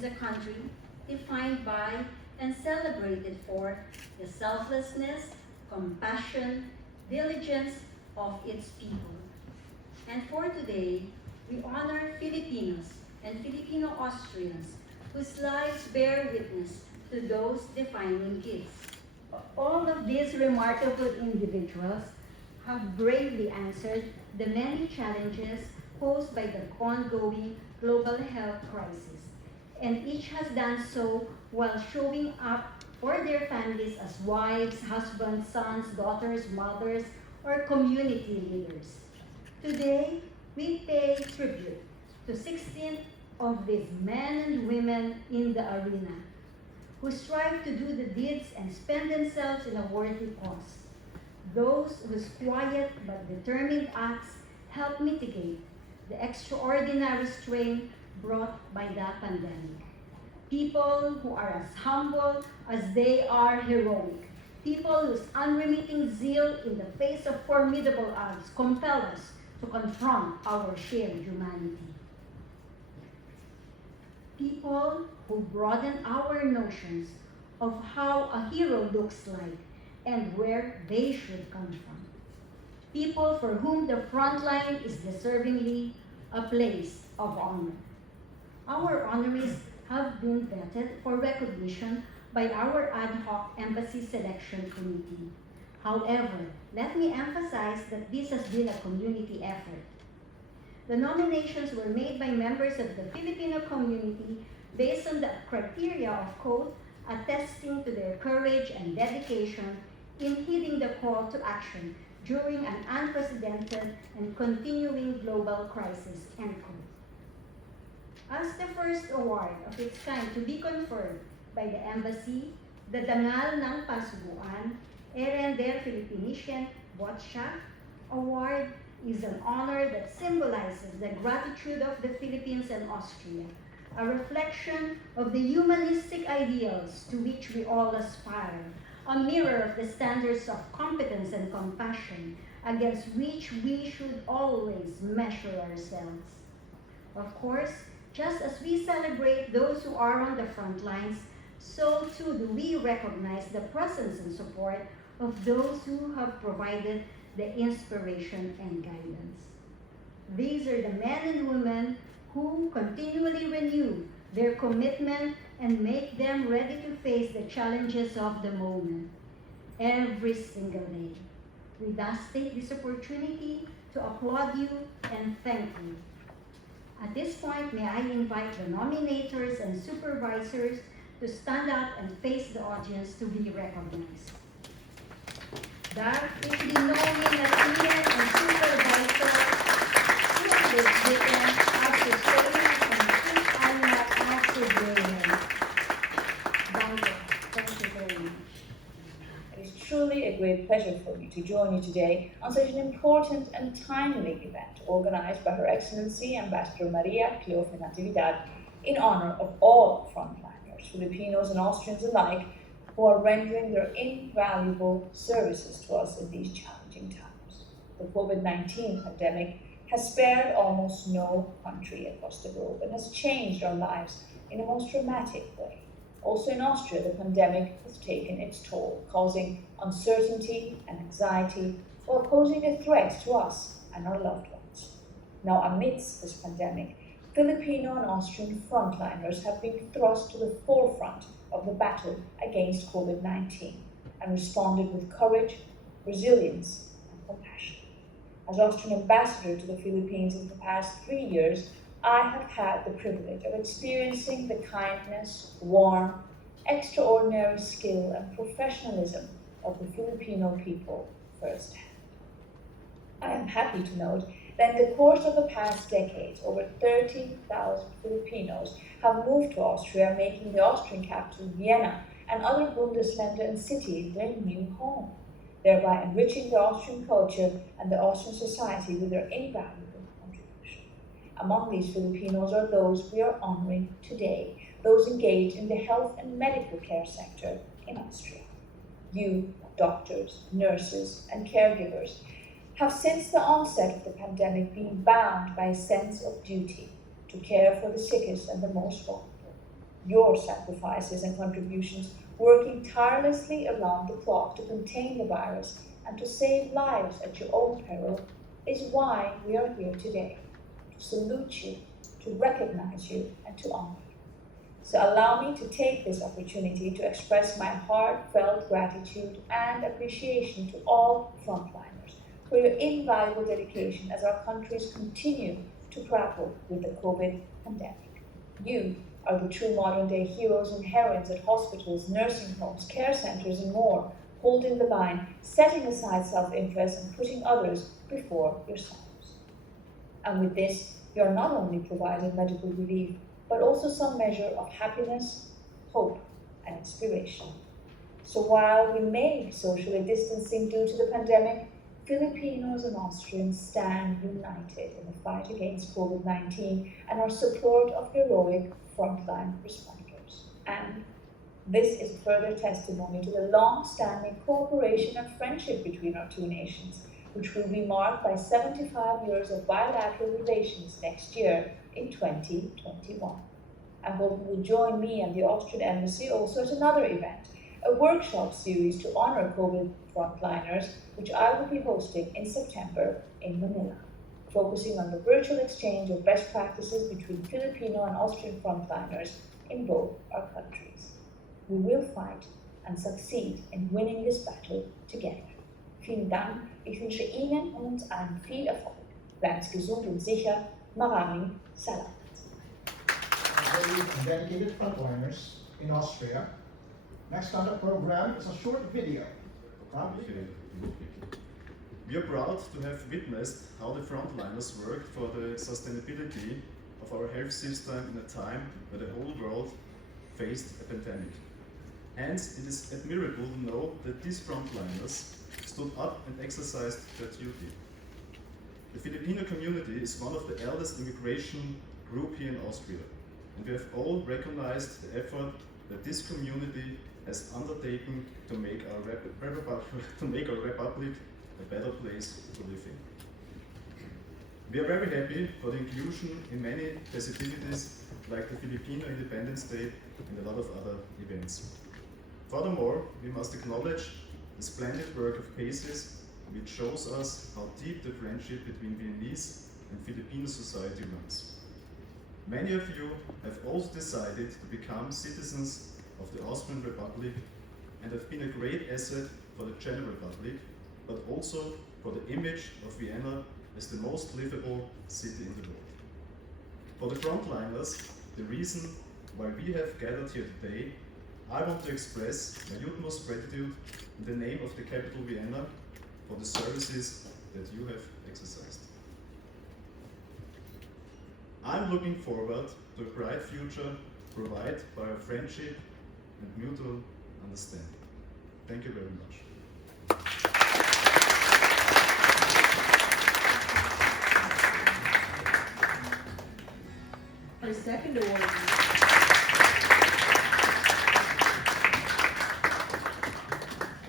is a country defined by and celebrated for the selflessness, compassion, diligence of its people. And for today, we honor Filipinos and Filipino Austrians whose lives bear witness to those defining gifts. All of these remarkable individuals have bravely answered the many challenges posed by the ongoing global health crisis, and each has done so while showing up for their families as wives, husbands, sons, daughters, mothers, or community leaders. Today, we pay tribute to 16 of these men and women in the arena who strive to do the deeds and spend themselves in a worthy cause. Those whose quiet but determined acts help mitigate the extraordinary strain brought by the pandemic. People who are as humble as they are heroic. People whose unremitting zeal in the face of formidable odds compel us to confront our shared humanity. People who broaden our notions of how a hero looks like and where they should come from. People for whom the front line is deservingly a place of honor. Our honorees have been vetted for recognition by our ad hoc embassy selection committee. However, let me emphasize that this has been a community effort. The nominations were made by members of the Filipino community based on the criteria of quote, attesting to their courage and dedication in heeding the call to action during an unprecedented and continuing global crisis, end quote. As the first award of its kind to be conferred by the embassy, the Dangal ng Pasuguan, Erender Filipinician Botcha Award is an honor that symbolizes the gratitude of the Philippines and Austria, a reflection of the humanistic ideals to which we all aspire, a mirror of the standards of competence and compassion against which we should always measure ourselves. Of course, just as we celebrate those who are on the front lines, so too do we recognize the presence and support of those who have provided the inspiration and guidance. These are the men and women who continually renew their commitment and make them ready to face the challenges of the moment every single day. We thus take this opportunity to applaud you and thank you. At this point, may I invite the nominators and supervisors to stand up and face the audience to be recognized. Dar officially nominated as leader and supervisor who is written after serving and which are not after brilliant. Thank you very much. It is truly a great pleasure for me to join you today on such an important and timely event organized by Her Excellency Ambassador Maria Cleofe Natividad in honor of all frontliners, Filipinos and Austrians alike, who are rendering their invaluable services to us in these challenging times. The COVID-19 pandemic has spared almost no country across the globe and has changed our lives in a most dramatic way. Also in Austria, the pandemic has taken its toll, causing uncertainty and anxiety while posing a threat to us and our loved ones. Now, amidst this pandemic, Filipino and Austrian frontliners have been thrust to the forefront of the battle against COVID-19 and responded with courage, resilience, and compassion. As Austrian ambassador to the Philippines in the past 3 years, I have had the privilege of experiencing the kindness, warmth, extraordinary skill, and professionalism of the Filipino people firsthand. I am happy to note that in the course of the past decades, over 30,000 Filipinos have moved to Austria, making the Austrian capital, Vienna, and other Bundesländer and cities their new home, thereby enriching the Austrian culture and the Austrian society with their invaluable contribution. Among these Filipinos are those we are honoring today, those engaged in the health and medical care sector in Austria. You, doctors, nurses, and caregivers, have since the onset of the pandemic been bound by a sense of duty to care for the sickest and the most vulnerable. your sacrifices and contributions, working tirelessly around the clock to contain the virus and to save lives at your own peril, is why we are here today, to salute you, to recognize you, and to honor you. So allow me to take this opportunity to express my heartfelt gratitude and appreciation to all frontliners for your invaluable dedication as our countries continue to grapple with the COVID pandemic. You are the true modern-day heroes and heroines at hospitals, nursing homes, care centers, and more, holding the line, setting aside self-interest, and putting others before yourselves. And with this, you are not only providing medical relief, but also some measure of happiness, hope, and inspiration. So while we may be socially distancing due to the pandemic, Filipinos and Austrians stand united in the fight against COVID-19 and our support of heroic frontline responders. And this is further testimony to the long-standing cooperation and friendship between our two nations, which will be marked by 75 years of bilateral relations next year in 2021. I hope you will join me and the Austrian Embassy also at another event, a workshop series to honor COVID frontliners, which I will be hosting in September in Manila, focusing on the virtual exchange of best practices between Filipino and Austrian frontliners in both our countries. We will fight and succeed in winning this battle together. Vielen Dank, ich wünsche Ihnen und uns allen viel Erfolg. Bleibt gesund und sicher. Maraming salamat. Very dedicated frontliners in Austria. Next on the program is a short video. We are proud to have witnessed how the frontliners worked for the sustainability of our health system in a time where the whole world faced a pandemic. Hence, it is admirable to know that these frontliners stood up and exercised their duty. The Filipino community is one of the eldest immigration group here in Austria, and we have all recognized the effort that this community has undertaken to make our republic a better place to live in. We are very happy for the inclusion in many festivities like the Filipino Independence Day and a lot of other events. Furthermore, we must acknowledge the splendid work of PACES, which shows us how deep the friendship between Viennese and Filipino society runs. Many of you have also decided to become citizens of the Austrian Republic and have been a great asset for the Czech Republic, but also for the image of Vienna as the most livable city in the world. For the frontliners, the reason why we have gathered here today, I want to express my utmost gratitude in the name of the capital Vienna for the services that you have exercised. I'm looking forward to a bright future provided by our friendship and mutual understanding. Thank you very much. Our second awardee.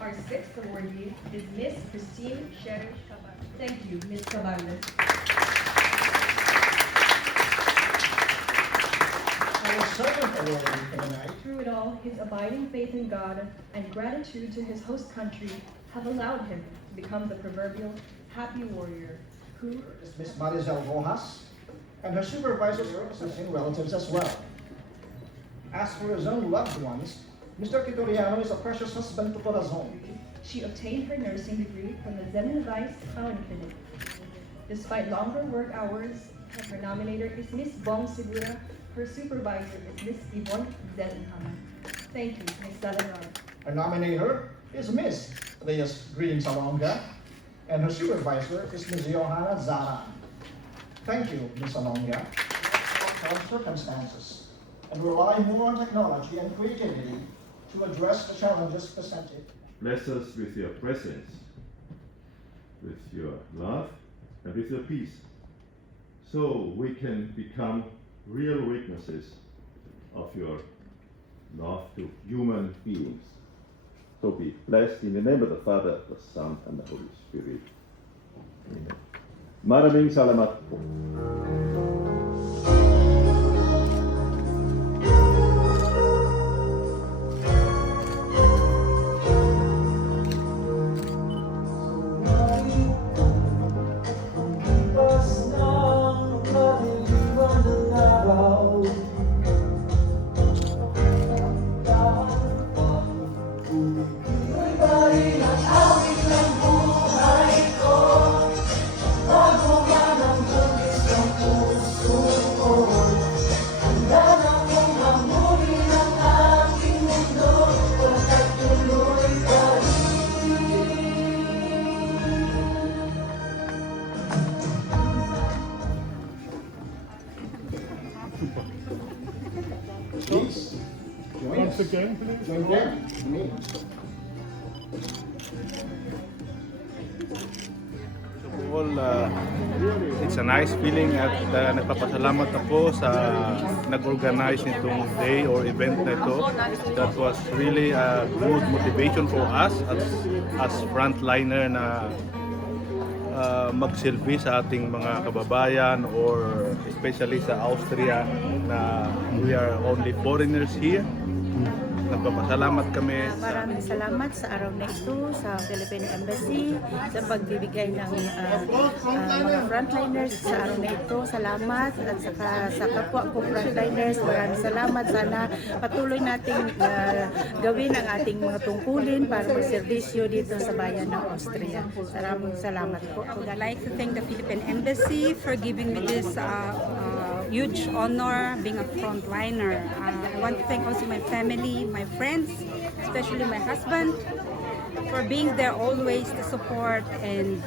Our sixth awardee is Miss Christine Scherer-Cabarles. Thank you, Miss Cabarles. Our second awardee for the night. Through it all, his abiding faith in God and gratitude to his host country have allowed him to become the proverbial happy warrior who Is Miss Marisol Rojas, and her supervisors representing relatives as well. As for his own loved ones, Mr. Quitoriano is a precious husband to Corazon. she obtained her nursing degree from the Semmelweis Frauenklinik. Despite longer work hours, her nominator is Miss Bong Segura. Her supervisor is Miss Yvonne Zellenhammer. Thank you, Miss Zellenhammer. Her nominator is Miss Reyes Green Salonga, and her supervisor is Ms. Johanna Zara. Thank you, Ms. Salonga, for circumstances, and rely more on technology and creativity to address the challenges presented. Bless us with your presence, with your love, and with your peace, so we can become real witnesses of your love to human beings. So be blessed in the name of the Father, the Son, and the Holy Spirit. Amen. Maraming salamat po. again, please. Same thing, me. All, it's a nice feeling at nagpapasalamat ako sa nag-organize nitong day or event na ito. That was really a good motivation for us as frontliner na magsilbi sa ating mga kababayan or especially sa Austria na we are only foreigners here. Nagpapasalamat kami Maraming salamat sa araw na ito sa Philippine Embassy sa pagbibigay ng mga frontliners sa araw na ito. Salamat at saka sa kapwa ko frontliners, maraming salamat. Sana patuloy nating gawin ang ating mga tungkulin para magserbisyo dito sa bayan ng Austria. Maraming salamat po. I would like to thank the Philippine Embassy for giving me this huge honor being a frontliner. I want to thank also my family, my friends, especially my husband, for being there always to support and